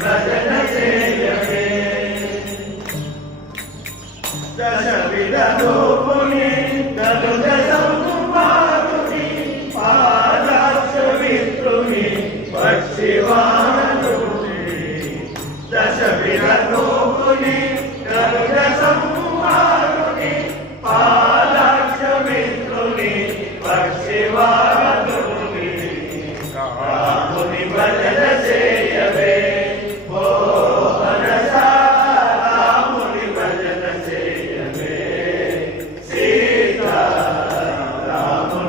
భజన చేయవే దశ విధ రూపుని దశ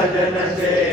भजन से